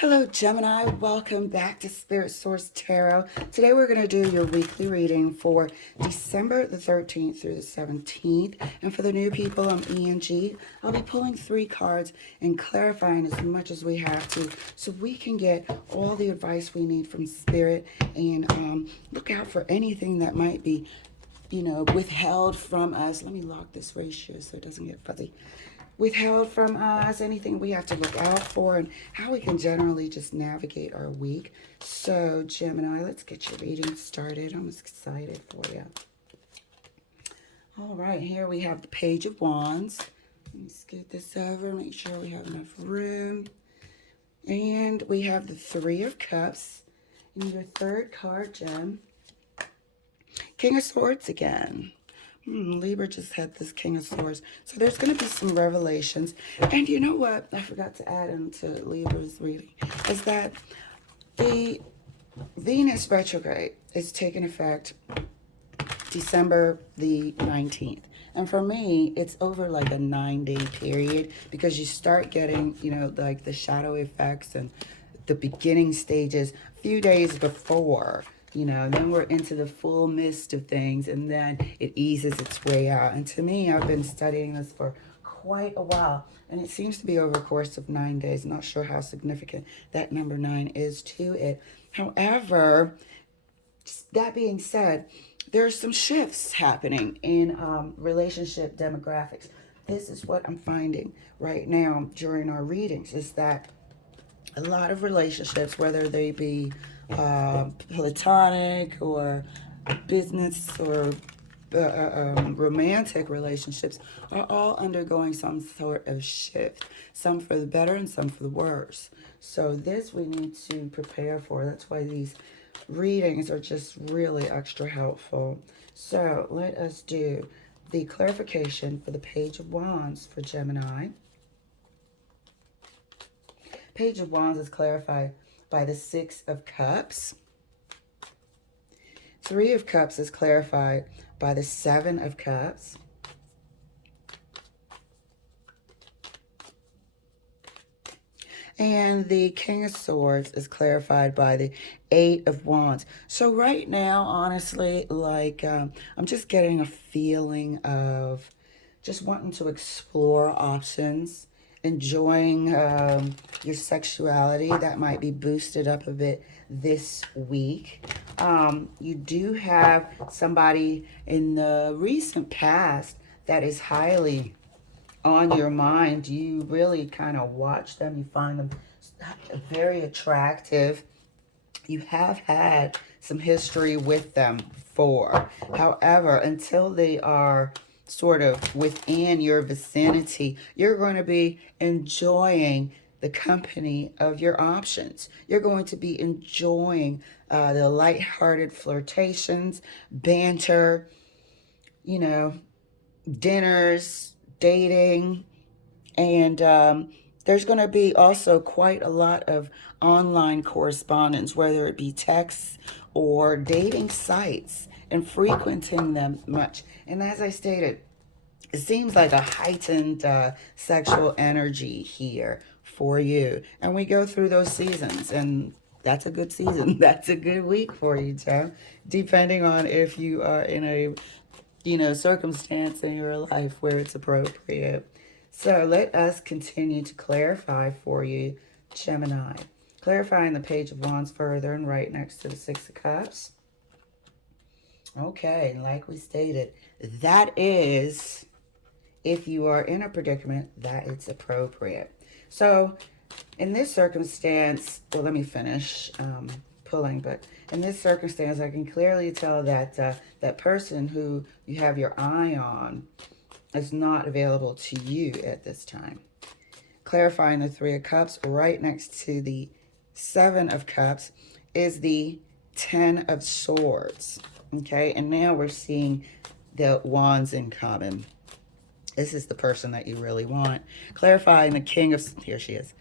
Hello, Gemini. Welcome back to Spirit Source Tarot. Today we're going to do your weekly reading for December the 13th through the 17th. And for the new people, I'm ENG. I'll be pulling 3 cards and clarifying as much as we have to so we can get all the advice we need from Spirit and look out for anything that might be, withheld from us. Let me lock this ratio so it doesn't get fuzzy. Withheld from us, anything we have to look out for, and how we can generally just navigate our week. So, Gemini, let's get your reading started. I'm excited for you. All right, here we have the Page of Wands. Let me scoot this over, make sure we have enough room. And we have the Three of Cups. And your third card, Gem, King of Swords again. Libra just had this King of Swords. So there's going to be some revelations. And you know what I forgot to add into Libra's reading is that the Venus retrograde is taking effect December the 19th. And for me, it's over like a 9-day period because you start getting, like the shadow effects and the beginning stages a few days before. Then we're into the full mist of things, and then it eases its way out. And to me, I've been studying this for quite a while, and it seems to be over a course of 9 days. Not sure how significant that number 9 is to it. However, that being said, there are some shifts happening in relationship demographics. This is what I'm finding right now during our readings, is that a lot of relationships, whether they be platonic or business or romantic relationships, are all undergoing some sort of shift, some for the better and some for the worse. So this we need to prepare for. That's why these readings are just really extra helpful. So let us do the clarification for the Page of Wands for Gemini. Page of Wands is clarified by the Six of Cups. Three of Cups is clarified by the Seven of Cups. And the King of Swords is clarified by the Eight of Wands. So right now, honestly, I'm just getting a feeling of just wanting to explore options, enjoying your sexuality that might be boosted up a bit this week. You do have somebody in the recent past that is highly on your mind. You really kind of watch them. You find them very attractive. You have had some history with them before. However, until they are sort of within your vicinity, you're going to be enjoying the company of your options. You're going to be enjoying the lighthearted flirtations, banter, dinners, dating, and there's going to be also quite a lot of online correspondence, whether it be texts or dating sites, and frequenting them much. And as I stated, it seems like a heightened sexual energy here for you. And we go through those seasons, and that's a good season. That's a good week for you, Joe, depending on if you are in a circumstance in your life where it's appropriate. So let us continue to clarify for you, Gemini. Clarifying the Page of Wands further and right next to the Six of Cups. Okay, like we stated, that is if you are in a predicament that it's appropriate. So in this circumstance, well, let me finish pulling, but in this circumstance, I can clearly tell that that person who you have your eye on is not available to you at this time. Clarifying the Three of Cups right next to the Seven of Cups is the Ten of Swords. Okay, and now we're seeing the Wands in common. This is the person that you really want. Clarifying the King of... Here she is.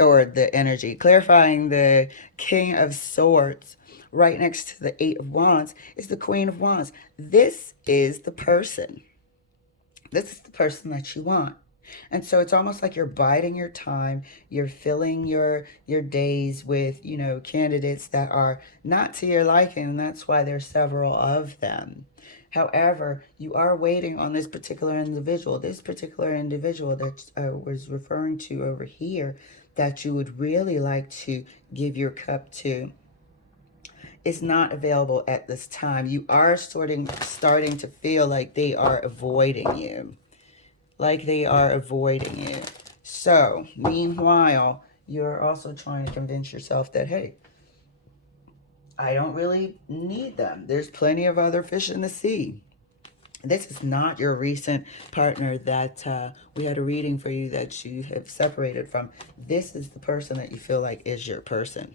Or the energy. Clarifying the King of Swords right next to the Eight of Wands is the Queen of Wands. This is the person. This is the person that you want. And so it's almost like you're biding your time. You're filling your days with, candidates that are not to your liking, and that's why there's several of them. However, you are waiting on this particular individual. This particular individual that was referring to over here, that you would really like to give your cup to, is not available at this time. You are starting to feel like they are avoiding you. Like they are avoiding you. So, meanwhile, you're also trying to convince yourself that, hey, I don't really need them. There's plenty of other fish in the sea. This is not your recent partner that we had a reading for you that you have separated from. This is the person that you feel like is your person.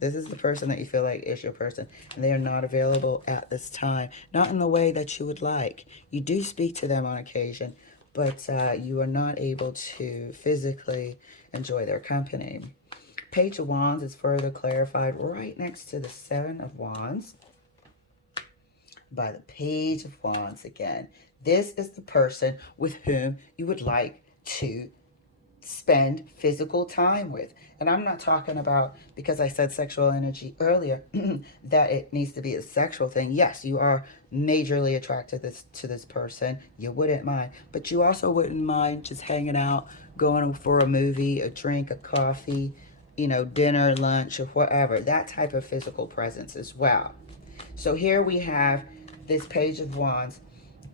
This is the person that you feel like is your person. And they are not available at this time. Not in the way that you would like. You do speak to them on occasion, but you are not able to physically enjoy their company. Page of Wands is further clarified right next to the Seven of Wands by the Page of Wands again. This is the person with whom you would like to spend physical time with. And I'm not talking about, because I said sexual energy earlier, that it needs to be a sexual thing. Yes, you are majorly attracted to this person. You wouldn't mind. But you also wouldn't mind just hanging out, going for a movie, a drink, a coffee, dinner, lunch, or whatever. That type of physical presence as well. So here we have this Page of Wands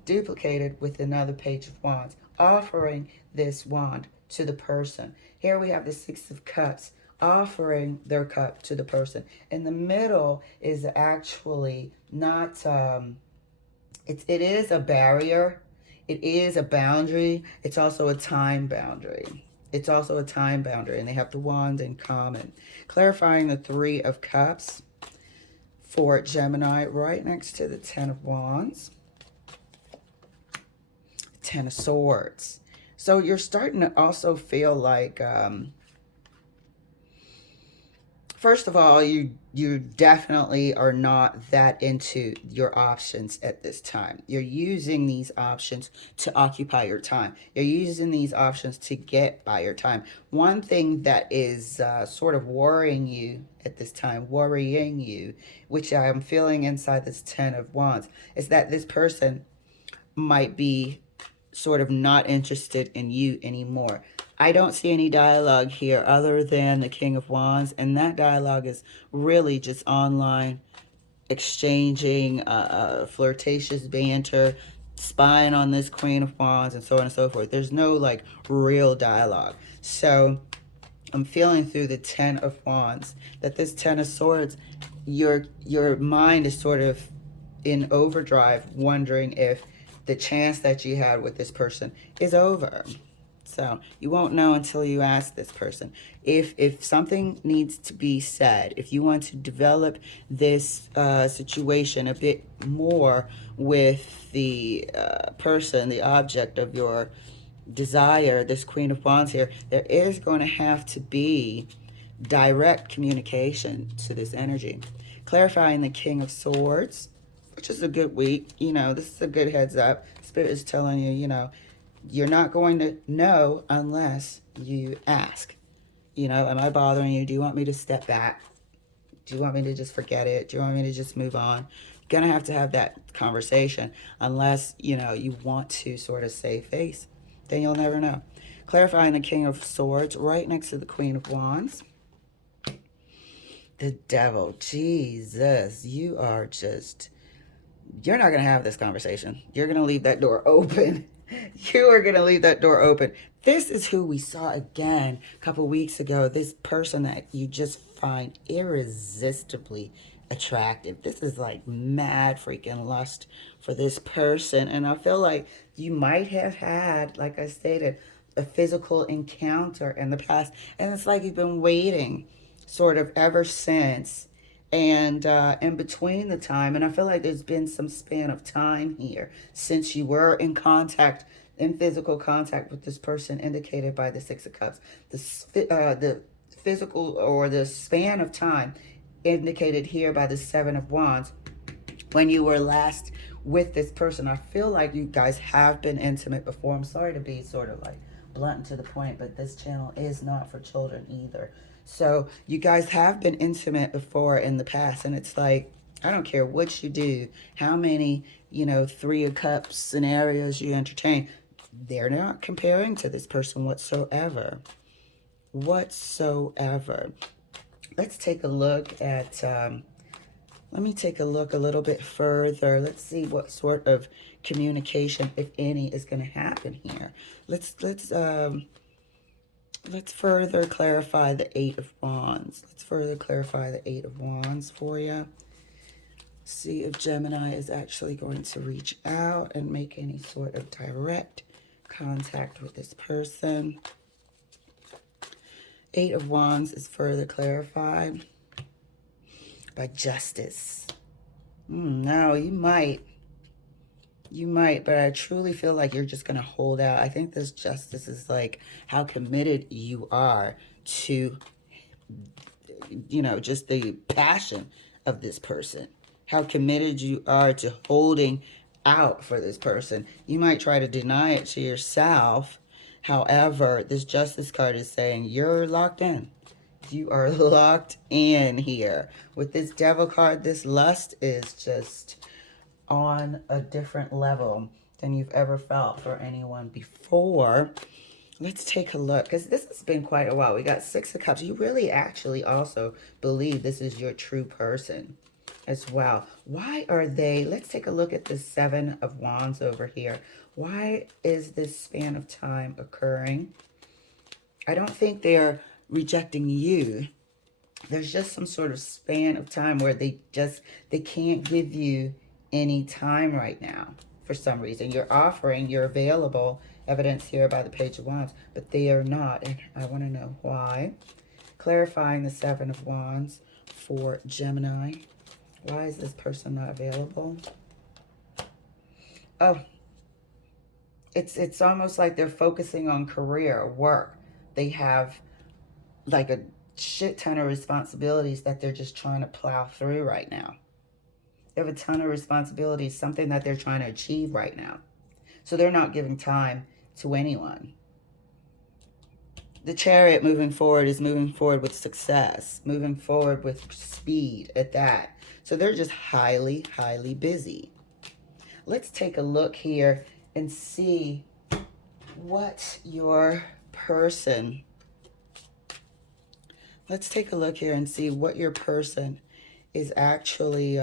duplicated with another Page of Wands, offering this wand to the person. Here we have the Six of Cups, offering their cup to the person. In the middle is actually not, it is a barrier. It is a boundary. It's also a time boundary. It's also a time boundary, and they have the wand in common. Clarifying the Three of Cups for Gemini right next to the Ten of Wands. Ten of Swords. So you're starting to also feel like, first of all, you definitely are not that into your options at this time. You're using these options to occupy your time. You're using these options to get by your time. One thing that is sort of worrying you at this time, which I'm feeling inside this Ten of Wands, is that this person might be sort of not interested in you anymore. I don't see any dialogue here other than the King of Wands, and that dialogue is really just online exchanging flirtatious banter, spying on this Queen of Wands, and so on and so forth. There's no like real dialogue. So I'm feeling through the Ten of Wands that this Ten of Swords, your mind is sort of in overdrive, wondering if the chance that you had with this person is over. So you won't know until you ask this person. If something needs to be said, if you want to develop this situation a bit more with the person, the object of your desire, this Queen of Wands here, there is going to have to be direct communication to this energy. Clarifying the King of Swords, which is a good week. This is a good heads up. Spirit is telling you, you're not going to know unless you ask. Am I bothering you? Do you want me to step back? Do you want me to just forget it? Do you want me to just move on? You're going to have that conversation unless, you want to sort of save face. Then you'll never know. Clarifying the King of Swords right next to the Queen of Wands. The Devil. Jesus, you're not going to have this conversation. You're going to leave that door open. You are going to leave that door open. This is who we saw again a couple weeks ago. This person that you just find irresistibly attractive. This is like mad freaking lust for this person. And I feel like you might have had, like I stated, a physical encounter in the past. And it's like you've been waiting sort of ever since. And in between the time, and I feel like there's been some span of time here since you were in physical contact with this person, indicated by the Six of Cups. The physical, or the span of time, indicated here by the Seven of Wands, when you were last with this person. I feel like you guys have been intimate before. I'm sorry to be sort of like blunt and to the point, but this channel is not for children either. So you guys have been intimate before in the past, and it's like, I don't care what you do, how many, you know, 3 of Cups scenarios you entertain, they're not comparing to this person whatsoever. Whatsoever. Let's take a look at, let me take a look a little bit further. Let's see what sort of communication, if any, is going to happen here. Let's further clarify the 8 of Wands. Let's further clarify the 8 of Wands for you. See if Gemini is actually going to reach out and make any sort of direct contact with this person. 8 of Wands is further clarified by Justice. No, you might, but I truly feel like you're just going to hold out. I think this Justice is like how committed you are to, you know, just the passion of this person. How committed you are to holding out for this person. You might try to deny it to yourself. However, this Justice card is saying you're locked in. You are locked in here. With this Devil card, this lust is just on a different level than you've ever felt for anyone before. Let's take a look, because this has been quite a while. We got 6 of Cups. You really actually also believe this is your true person as well. Why are they, let's take a look at the 7 of Wands over here. Why is this span of time occurring? I don't think they're rejecting you. There's just some sort of span of time where they can't give you any time right now for some reason. You're offering, you're available, evidence here by the Page of Wands, but they are not, and I want to know why. Clarifying the 7 of Wands for Gemini. Why is this person not available? Oh, it's almost like they're focusing on career, work. They have like a shit ton of responsibilities that they're just trying to plow through right now. They have a ton of responsibilities, something that they're trying to achieve right now. So they're not giving time to anyone. The Chariot moving forward is moving forward with success, moving forward with speed at that. So they're just highly, highly busy. Let's take a look here and see what your person, let's take a look here and see what your person is actually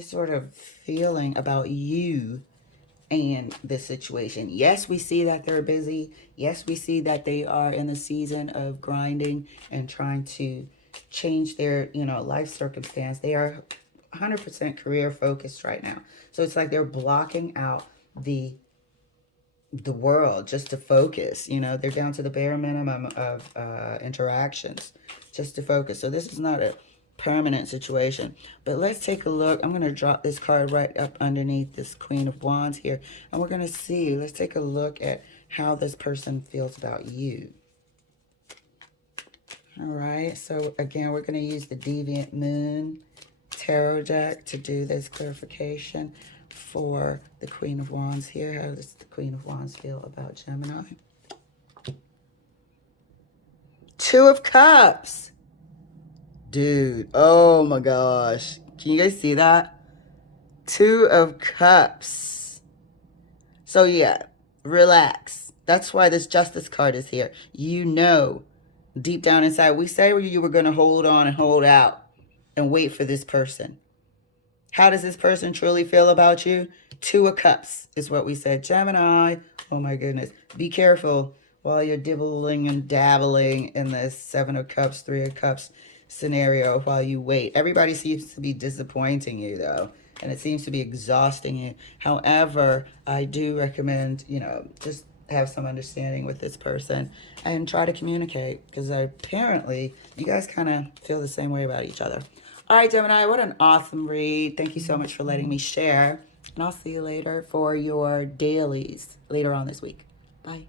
sort of feeling about you and this situation. Yes, we see that they're busy. Yes, we see that they are in the season of grinding and trying to change their, you know, life circumstance. They are 100% career focused right now. So it's like they're blocking out the world just to focus. You know, they're down to the bare minimum of interactions just to focus. So this is not a permanent situation. But let's take a look. I'm going to drop this card right up underneath this Queen of Wands here. And we're going to see. Let's take a look at how this person feels about you. All right. So again, we're going to use the Deviant Moon Tarot deck to do this clarification for the Queen of Wands here. How does the Queen of Wands feel about Gemini? 2 of Cups. Dude, oh my gosh. Can you guys see that? 2 of Cups. So yeah, relax. That's why this Justice card is here. You know, deep down inside, we say you were going to hold on and hold out and wait for this person. How does this person truly feel about you? 2 of Cups is what we said. Gemini, oh my goodness. Be careful while you're dibbling and dabbling in this 7 of Cups, 3 of Cups scenario while you wait. Everybody seems to be disappointing you though, and it seems to be exhausting you. However, I do recommend, you know, just have some understanding with this person and try to communicate, because apparently you guys kind of feel the same way about each other. All right, Gemini, what an awesome read. Thank you so much for letting me share, and I'll see you later for your dailies later on this week. Bye.